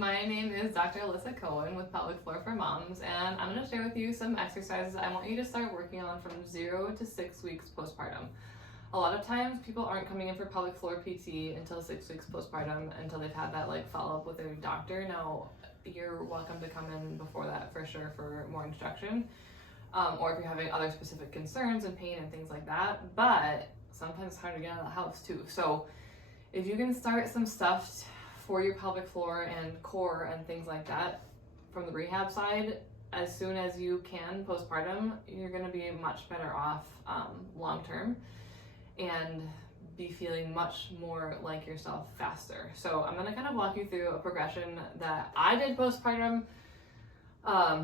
My name is Dr. Elissa with Pelvic Floor For Moms, and I'm going to share with you some exercises I want you to start working on from 0 to 6 weeks postpartum. A lot of times people aren't coming in for pelvic floor PT until 6 weeks postpartum, until they've had that follow-up with their doctor. Now, you're welcome to come in before that for sure for more instruction, or if you're having other specific concerns and pain and things like that, but sometimes it's hard to get out of the house too. So if you can start some stuff for your pelvic floor and core and things like that from the rehab side as soon as you can postpartum, you're going to be much better off long term and be feeling much more like yourself faster. So I'm going to kind of walk you through a progression that I did postpartum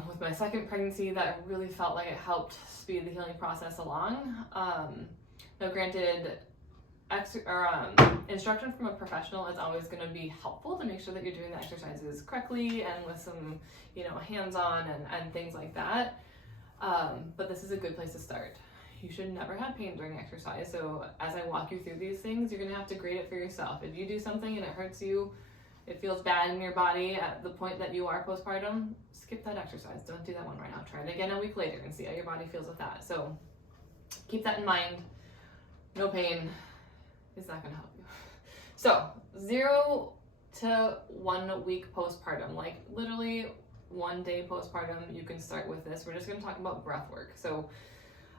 with my second pregnancy that really felt like it helped speed the healing process along. Now granted, instruction from a professional is always going to be helpful to make sure that you're doing the exercises correctly and with some, hands-on and things like that. But this is a good place to start. You should never have pain during exercise. So as I walk you through these things, you're going to have to grade it for yourself. If you do something and it hurts you, it feels bad in your body at the point that you are postpartum, skip that exercise. Don't do that one right now. Try it again a week later and see how your body feels with that. So keep that in mind. No pain. It's not going to help you. So 0 to 1 week postpartum, like literally 1 day postpartum, you can start with this. We're just going to talk about breath work. So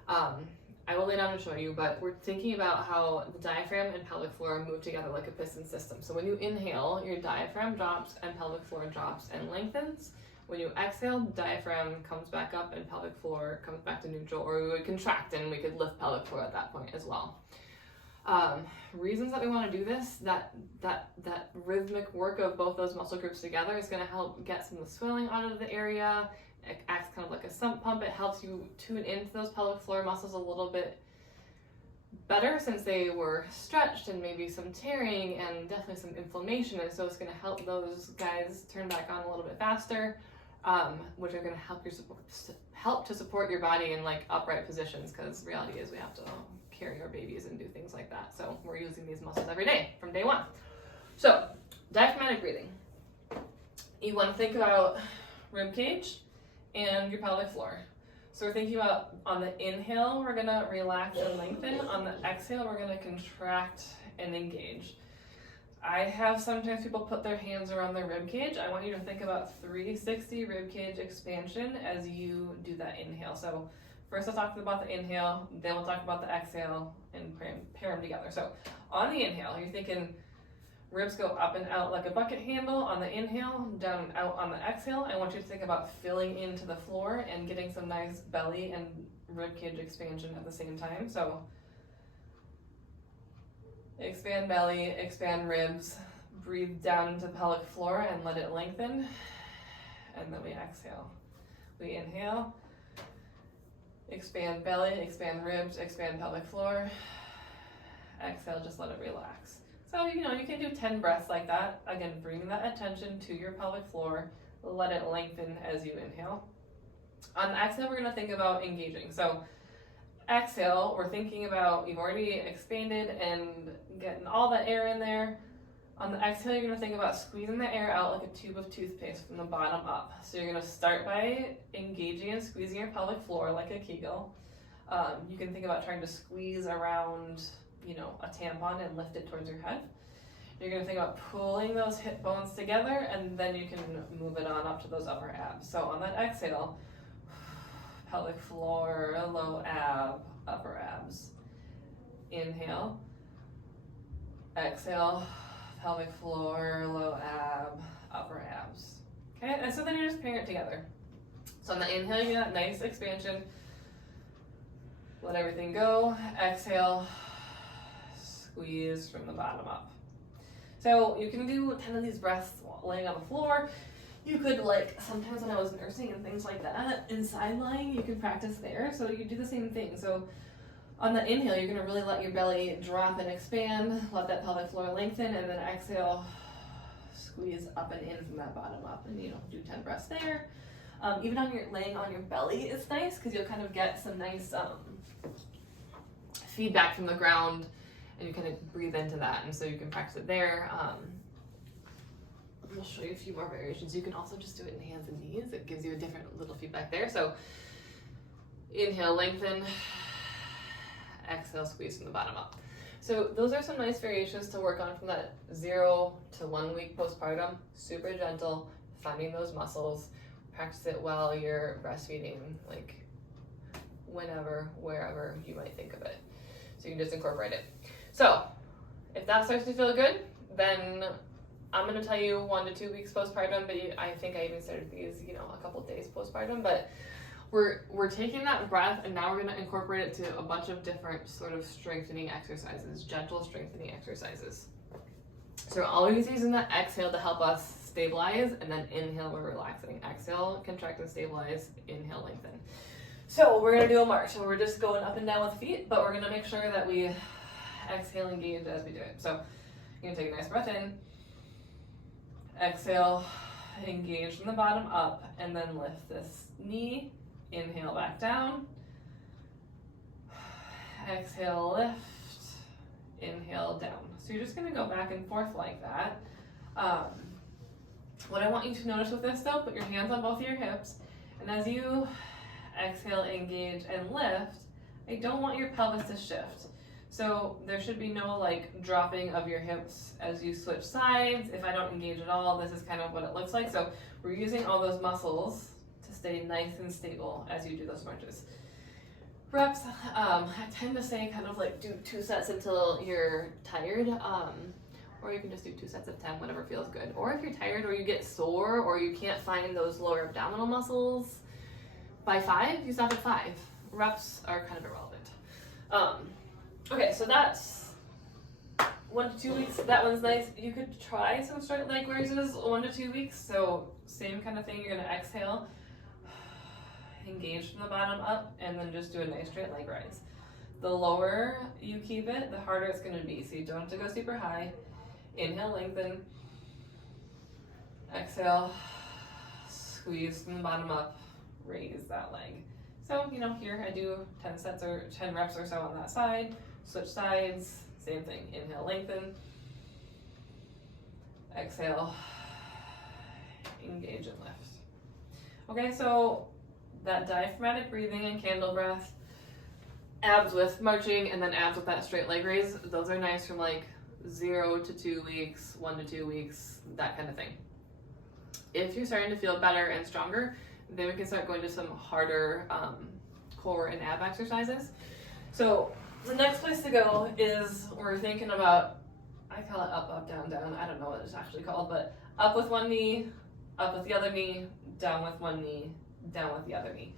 I will lay down and show you, but we're thinking about how the diaphragm and pelvic floor move together like a piston system. So when you inhale, your diaphragm drops and pelvic floor drops and lengthens. When you exhale, diaphragm comes back up and pelvic floor comes back to neutral, or we would contract and we could lift pelvic floor at that point as well. Reasons that we want to do this, that rhythmic work of both those muscle groups together is going to help get some of the swelling out of the area. It acts kind of like a sump pump. It helps you tune into those pelvic floor muscles a little bit better since they were stretched and maybe some tearing and definitely some inflammation. And so it's going to help those guys turn back on a little bit faster, which are going to help to support your body in upright positions, because the reality is we have to carry our babies and do things like that. So we're using these muscles every day from day one. So diaphragmatic breathing. You want to think about rib cage and your pelvic floor. So we're thinking about on the inhale, we're going to relax and lengthen. On the exhale, we're going to contract and engage. I have sometimes people put their hands around their rib cage. I want you to think about 360 rib cage expansion as you do that inhale. So first I'll talk about the inhale, then we'll talk about the exhale and pair them together. So on the inhale, you're thinking ribs go up and out like a bucket handle on the inhale, down and out on the exhale. I want you to think about filling into the floor and getting some nice belly and rib cage expansion at the same time. So expand belly, expand ribs, breathe down into the pelvic floor and let it lengthen. And then we exhale. We inhale, expand belly, expand ribs, expand pelvic floor. Exhale, just let it relax. So, you can do 10 breaths like that. Again, bringing that attention to your pelvic floor. Let it lengthen as you inhale. On the exhale, we're going to think about engaging. So, exhale, we're thinking about you've already expanded and getting all that air in there. On the exhale, you're going to think about squeezing the air out like a tube of toothpaste from the bottom up. So you're going to start by engaging and squeezing your pelvic floor like a Kegel. You can think about trying to squeeze around a tampon and lift it towards your head. You're going to think about pulling those hip bones together, and then you can move it on up to those upper abs. So on that exhale, pelvic floor, low ab, upper abs. Inhale. Exhale, pelvic floor, low ab, upper abs. Okay, and so then you're just pairing it together. So on the inhale, you get that nice expansion. Let everything go. Exhale. Squeeze from the bottom up. So you can do 10 of these breaths while laying on the floor. You could, sometimes when I was nursing and things like that, inside lying, you can practice there. So you do the same thing. So on the inhale, you're going to really let your belly drop and expand, let that pelvic floor lengthen, and then exhale, squeeze up and in from that bottom up, and do 10 breaths there. Even on laying on your belly is nice because you'll kind of get some nice feedback from the ground, and you kind of breathe into that, and so you can practice it there. I'll show you a few more variations. You can also just do it in hands and knees. It gives you a different little feedback there. So inhale, lengthen. Exhale, squeeze from the bottom up. So those are some nice variations to work on from that 0 to 1 week postpartum. Super gentle, finding those muscles. Practice it while you're breastfeeding, like whenever, wherever you might think of it. So you can just incorporate it. So if that starts to feel good, then I'm going to tell you 1 to 2 weeks postpartum, but I think I even started these, a couple days postpartum, but we're taking that breath and now we're going to incorporate it to a bunch of different sort of strengthening exercises, gentle strengthening exercises. So we're always using that exhale to help us stabilize, and then inhale, we're relaxing. Exhale, contract and stabilize, inhale, lengthen. So we're going to do a march. So we're just going up and down with feet, but we're going to make sure that we exhale, engage as we do it. So you're going to take a nice breath in, exhale, engage from the bottom up, and then lift this knee. Inhale back down, exhale, lift, inhale down. So you're just going to go back and forth like that. What I want you to notice with this though, put your hands on both of your hips, and as you exhale, engage, and lift, I don't want your pelvis to shift. So there should be no dropping of your hips as you switch sides. If I don't engage at all, this is kind of what it looks like. So we're using all those muscles to stay nice and stable as you do those marches. Reps, I tend to say kind of do 2 sets until you're tired, or you can just do 2 sets of 10, whatever feels good. Or if you're tired or you get sore or you can't find those lower abdominal muscles, by 5, you stop at 5. Reps are kind of irrelevant. Okay, so that's 1 to 2 weeks. That one's nice. You could try some straight leg raises 1 to 2 weeks. So same kind of thing. You're gonna exhale, engage from the bottom up, and then just do a nice straight leg rise. The lower you keep it, the harder it's gonna be. So you don't have to go super high. Inhale, lengthen. Exhale, squeeze from the bottom up, raise that leg. So, here I do 10 sets or 10 reps or so on that side. Switch sides, same thing. Inhale, lengthen. Exhale, engage and lift. Okay, so that diaphragmatic breathing and candle breath, abs with marching, and then abs with that straight leg raise, those are nice from 0 to 2 weeks, 1 to 2 weeks, that kind of thing. If you're starting to feel better and stronger, then we can start going to some harder core and ab exercises. So the next place to go is we're thinking about, I call it up, up, down, down. I don't know what it's actually called, but up with one knee, up with the other knee, down with one knee, down with the other knee.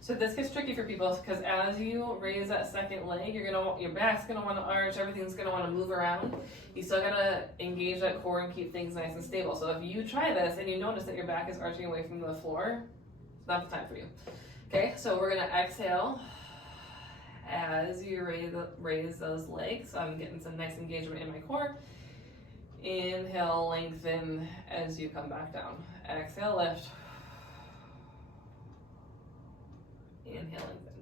So this gets tricky for people because as you raise that second leg, your back's gonna want to arch, everything's gonna want to move around. You still gotta engage that core and keep things nice and stable. So if you try this and you notice that your back is arching away from the floor, it's not the time for you. Okay, so we're gonna exhale as you raise those legs. So I'm getting some nice engagement in my core. Inhale, lengthen as you come back down. Exhale, lift. Inhale, lengthen.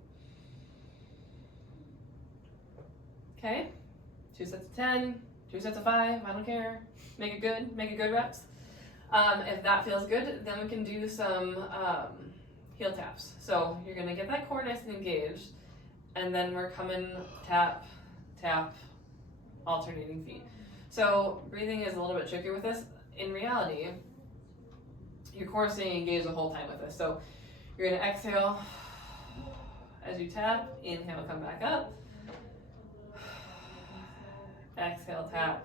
Okay, 2 sets of 10, 2 sets of 5, I don't care. Make it good reps. If that feels good, then we can do some heel taps. So you're gonna get that core nice and engaged, and then we're coming tap, tap, alternating feet. So breathing is a little bit trickier with this. In reality, your core is staying engaged the whole time with this. So you're gonna exhale as you tap, inhale, come back up. Exhale, tap,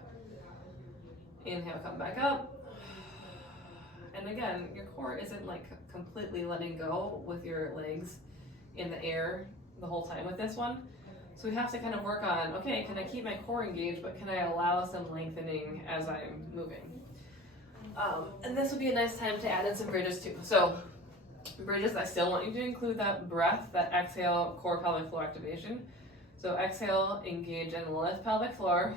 inhale, come back up. And again, your core isn't completely letting go with your legs in the air the whole time with this one. So we have to kind of work on, okay, can I keep my core engaged, but can I allow some lengthening as I'm moving? And this would be a nice time to add in some bridges too. So bridges, I still want you to include that breath, that exhale, core pelvic floor activation. So exhale, engage and lift pelvic floor.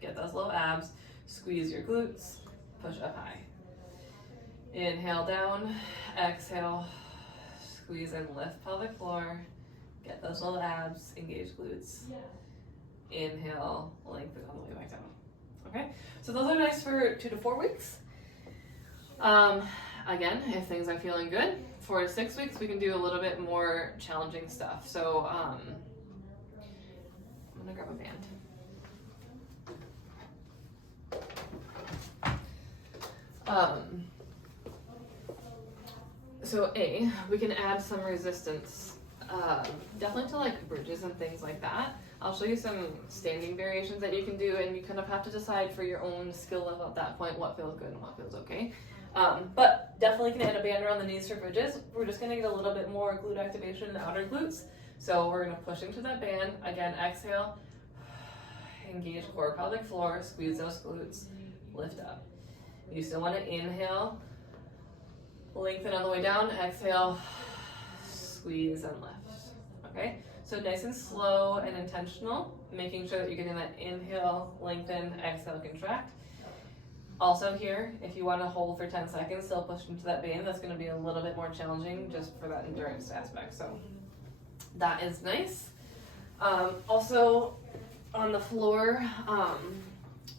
Get those little abs. Squeeze your glutes. Push up high. Inhale down. Exhale. Squeeze and lift pelvic floor. Get those little abs. Engage glutes. Inhale, lengthen on the way back down. Okay, so those are nice for 2 to 4 weeks. Again, if things are feeling good, 4 to 6 weeks, we can do a little bit more challenging stuff. So I'm gonna grab a band. So we can add some resistance, definitely to like bridges and things like that. I'll show you some standing variations that you can do, and you kind of have to decide for your own skill level at that point what feels good and what feels okay. But definitely can add a band around the knees for bridges. We're just gonna get a little bit more glute activation in the outer glutes. So we're gonna push into that band. Again, exhale, engage core, pelvic floor, squeeze those glutes, lift up. You still wanna inhale, lengthen on the way down, exhale, squeeze and lift, okay? So nice and slow and intentional, making sure that you're getting that inhale, lengthen, exhale, contract. Also here, if you want to hold for 10 seconds, still push into that band, that's going to be a little bit more challenging just for that endurance aspect. So that is nice. Also on the floor,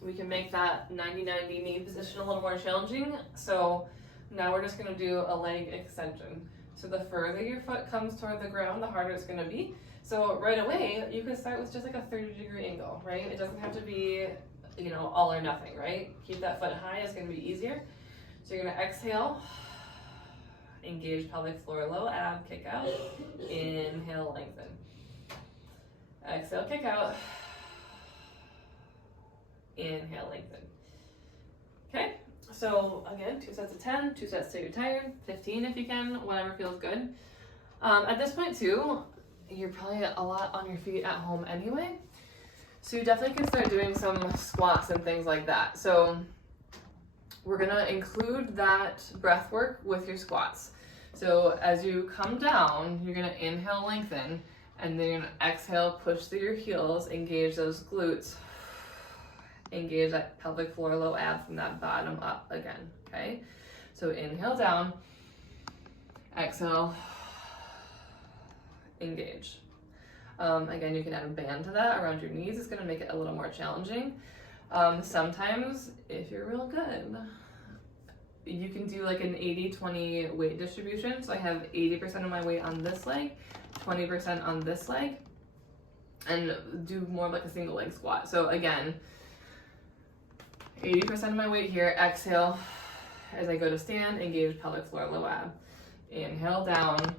we can make that 90-90 knee position a little more challenging. So now we're just going to do a leg extension. So the further your foot comes toward the ground, the harder it's going to be. So right away, you can start with just like a 30-degree angle, right? It doesn't have to be, you know, all or nothing, right? Keep that foot high, it's gonna be easier. So you're gonna exhale, engage pelvic floor, low ab, kick out, inhale, lengthen. Exhale, kick out, inhale, lengthen. Okay, so again, 2 sets of 10, 2 sets till you're tired, 15 if you can, whatever feels good. At this point too, you're probably a lot on your feet at home anyway. So you definitely can start doing some squats and things like that. So we're gonna include that breath work with your squats. So as you come down, you're gonna inhale, lengthen, and then you're gonna exhale, push through your heels, engage those glutes, engage that pelvic floor, low ab from that bottom up again, okay? So inhale down, exhale, engage. Again, you can add a band to that around your knees. It's gonna make it a little more challenging. Sometimes, if you're real good, you can do like an 80-20 weight distribution. So I have 80% of my weight on this leg, 20% on this leg, and do more like a single leg squat. So again, 80% of my weight here, exhale, as I go to stand, engage pelvic floor, low ab. Inhale down,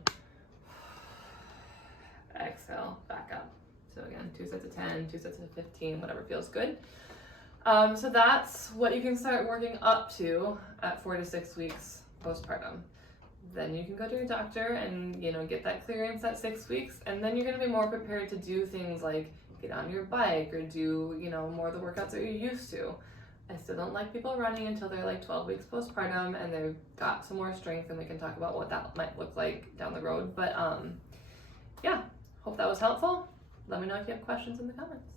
exhale, back up. So again, 2 sets of 10, 2 sets of 15, whatever feels good. So that's what you can start working up to at 4 to 6 weeks postpartum. Then you can go to your doctor and, you know, get that clearance at 6 weeks, and then you're gonna be more prepared to do things like get on your bike or do, you know, more of the workouts that you're used to. I still don't like people running until they're like 12 weeks postpartum and they've got some more strength, and we can talk about what that might look like down the road. But yeah, hope that was helpful. Let me know if you have questions in the comments.